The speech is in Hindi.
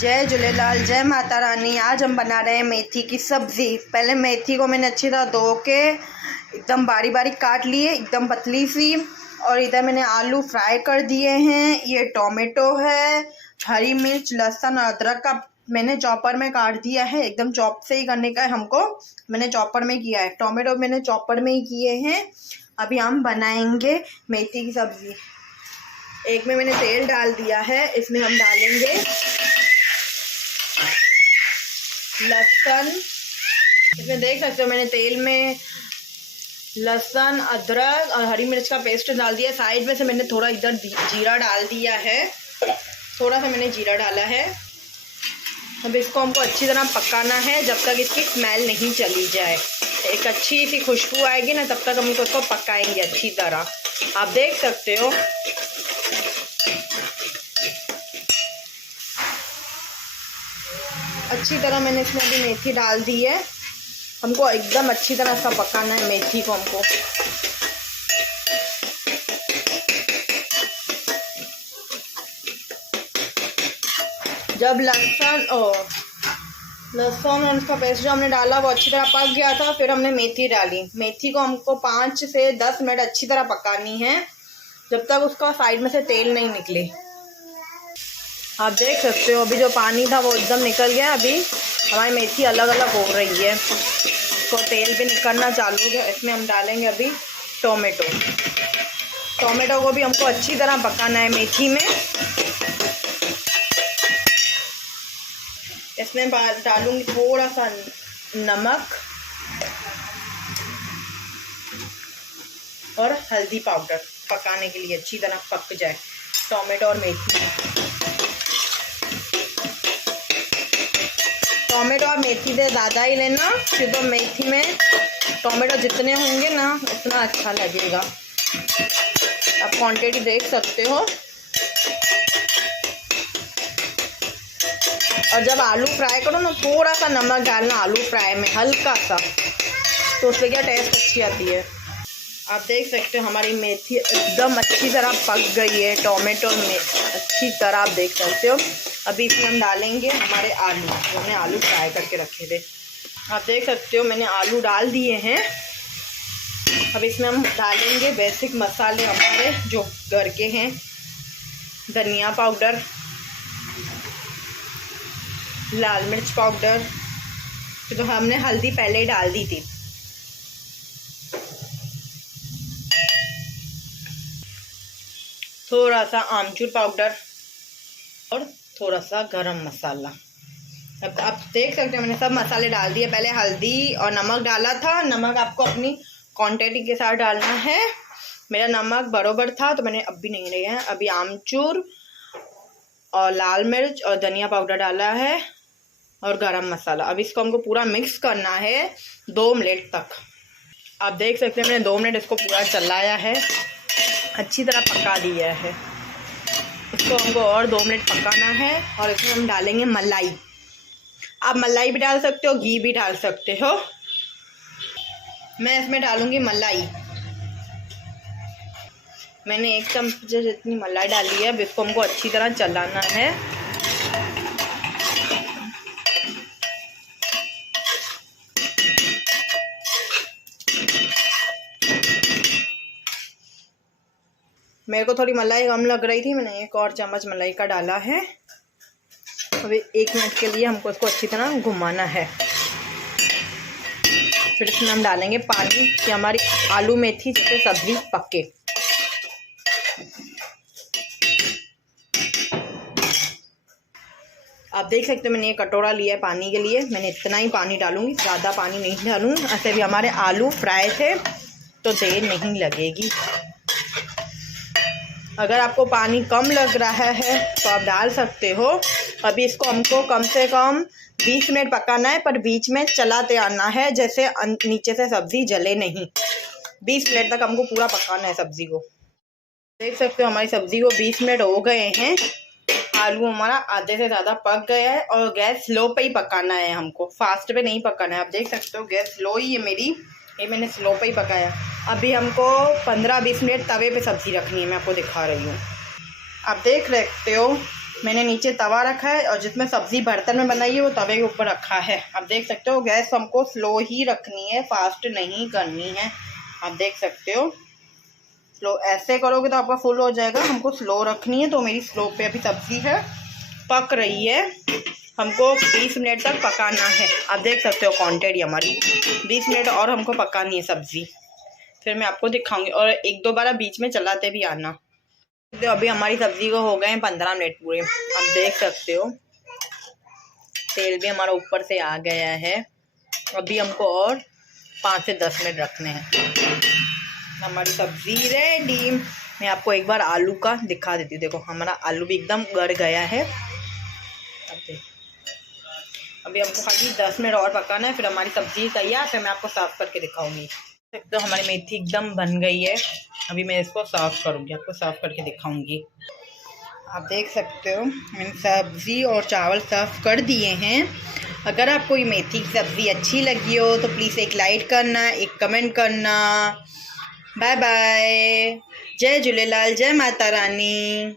जय झूलेलाल, जय माता रानी। आज हम बना रहे हैं मेथी की सब्ज़ी। पहले मेथी को मैंने अच्छी तरह धो के एकदम बारीक बारीक काट लिए, एकदम पतली सी। और इधर मैंने आलू फ्राई कर दिए हैं। ये टोमेटो है, हरी मिर्च, लहसुन, अदरक का मैंने चॉपर में काट दिया है। एकदम चॉप से ही करने का है हमको, मैंने चॉपर में किया है। टोमेटो मैंने चॉपर में ही किए हैं। अभी हम बनाएंगे मेथी की सब्ज़ी। एक में मैंने तेल डाल दिया है, इसमें हम डालेंगे लहसुन। इसमें देख सकते हो मैंने तेल में लहसुन, अदरक और हरी मिर्च का पेस्ट डाल दिया। साइड में से मैंने थोड़ा इधर जीरा डाल दिया है, थोड़ा सा मैंने जीरा डाला है। अब इसको हमको अच्छी तरह पकाना है जब तक इसकी स्मेल नहीं चली जाए। एक अच्छी सी खुशबू आएगी ना, तब तक हम इसको पकाएंगे अच्छी तरह। आप देख सकते हो अच्छी तरह मैंने इसमें अभी मेथी डाल दी है। हमको एकदम अच्छी तरह इसका पकाना है मेथी को हमको। जब लहसुन और उसका पेस्ट जो हमने डाला वो अच्छी तरह पक गया था, फिर हमने मेथी डाली। मेथी को हमको 5 से 10 मिनट अच्छी तरह पकानी है, जब तक उसका साइड में से तेल नहीं निकले। आप देख सकते हो अभी जो पानी था वो एकदम निकल गया। अभी हमारी मेथी अलग अलग हो रही है, तो तेल भी निकलना चालू हो गया। इसमें हम डालेंगे अभी टोमेटो को भी हमको अच्छी तरह पकाना है मेथी में। इसमें डालूंगी थोड़ा सा नमक और हल्दी पाउडर, पकाने के लिए अच्छी तरह पक जाए टोमेटो और मेथी। टोमेटो और मेथी से ज़्यादा ही लेना, क्योंकि तो मेथी में टोमेटो जितने होंगे ना उतना अच्छा लगेगा। आप क्वांटिटी देख सकते हो। और जब आलू फ्राई करो ना, थोड़ा सा नमक डालना आलू फ्राई में, हल्का सा, तो उससे क्या टेस्ट अच्छी आती है। आप देख सकते हो हमारी मेथी एकदम अच्छी तरह पक गई है, टोमेटो में अच्छी तरह आप देख सकते हो। अभी इसमें हम डालेंगे हमारे आलू, जो हमने आलू फ्राई करके रखे थे। आप देख सकते हो मैंने आलू डाल दिए हैं। अब इसमें हम डालेंगे बेसिक मसाले हमारे जो घर के हैं। धनिया पाउडर, लाल मिर्च पाउडर, तो हमने हल्दी पहले ही डाल दी थी। थोड़ा सा आमचूर पाउडर और थोड़ा सा गरम मसाला। अब आप देख सकते हो मैंने सब मसाले डाल दिए। पहले हल्दी और नमक डाला था। नमक आपको अपनी क्वांटिटी के साथ डालना है। मेरा नमक बराबर था तो मैंने अब भी नहीं लिया है। अभी आमचूर और लाल मिर्च और धनिया पाउडर डाला है और गरम मसाला। अब इसको हमको पूरा मिक्स करना है 2 मिनट तक। आप देख सकते हैं मैंने 2 मिनट इसको पूरा चलाया है, अच्छी तरह पका दिया है। इसको हमको और 2 मिनट पकाना है। और इसमें हम डालेंगे मलाई। आप मलाई भी डाल सकते हो, घी भी डाल सकते हो। मैं इसमें डालूंगी मलाई। मैंने 1 चम्मच जितनी मलाई डाली है। अब इसको हमको अच्छी तरह चलाना है। मेरे को थोड़ी मलाई कम लग रही थी, मैंने 1 और चम्मच मलाई का डाला है। अभी 1 मिनट के लिए हमको इसको अच्छी तरह घुमाना है। फिर इसमें हम डालेंगे पानी कि हमारी आलू मेथी जैसे सब्जी पके। आप देख सकते हो मैंने 1 कटोरा लिया है पानी के लिए। मैंने इतना ही पानी डालूंगी, ज़्यादा पानी नहीं डालूंगी। ऐसे भी हमारे आलू फ्राई थे तो देर नहीं लगेगी। अगर आपको पानी कम लग रहा है तो आप डाल सकते हो। अभी इसको हमको कम से कम 20 मिनट पकाना है, पर बीच में चलाते आना है, जैसे नीचे से सब्ज़ी जले नहीं। 20 मिनट तक हमको पूरा पकाना है सब्ज़ी को। देख सकते हो हमारी सब्ज़ी को 20 मिनट हो गए हैं। आलू हमारा आधे से ज़्यादा पक गया है। और गैस स्लो पे ही पकाना है हमको, फास्ट पे नहीं पकाना है। आप देख सकते हो गैस स्लो ही है मेरी, ये मैंने स्लो पे ही पकाया। अभी हमको 15-20 मिनट तवे पे सब्ज़ी रखनी है, मैं आपको दिखा रही हूँ। आप देख सकते हो मैंने नीचे तवा रखा है और जिसमें सब्ज़ी बर्तन में बनाई है वो तवे के ऊपर रखा है। आप देख सकते हो गैस हमको स्लो ही रखनी है, फास्ट नहीं करनी है। आप देख सकते हो स्लो, ऐसे करोगे तो आपका फुल हो जाएगा, हमको स्लो रखनी है। तो मेरी स्लो पे अभी सब्ज़ी है, पक रही है, हमको 20 मिनट तक पकाना है। आप देख सकते हो क्वांटिटी हमारी 20 मिनट और हमको पकानी है सब्ज़ी, फिर मैं आपको दिखाऊंगी। और 1-2 बार बीच में चलाते भी आना। तो अभी हमारी सब्ज़ी को हो गए हैं 15 मिनट पूरे। आप देख सकते हो तेल भी हमारा ऊपर से आ गया है। अभी हमको और 5 से 10 मिनट रखने हैं। हमारी सब्ज़ी रेडी। मैं आपको एक बार आलू का दिखा देती हूँ। देखो हमारा आलू भी एकदम गल गया है। अभी हमको खाली 10 मिनट और पकाना है, फिर हमारी सब्ज़ी तैयार, फिर मैं आपको साफ़ करके दिखाऊंगी। तो हमारी मेथी एकदम बन गई है। अभी मैं इसको साफ़ करूँगी, आपको साफ़ करके दिखाऊंगी। आप देख सकते हो मैंने सब्ज़ी और चावल साफ़ कर दिए हैं। अगर आपको ये मेथी की सब्ज़ी अच्छी लगी हो तो प्लीज़ एक लाइक करना, एक कमेंट करना। Bye bye. जय झूलेलाल, जय माता रानी।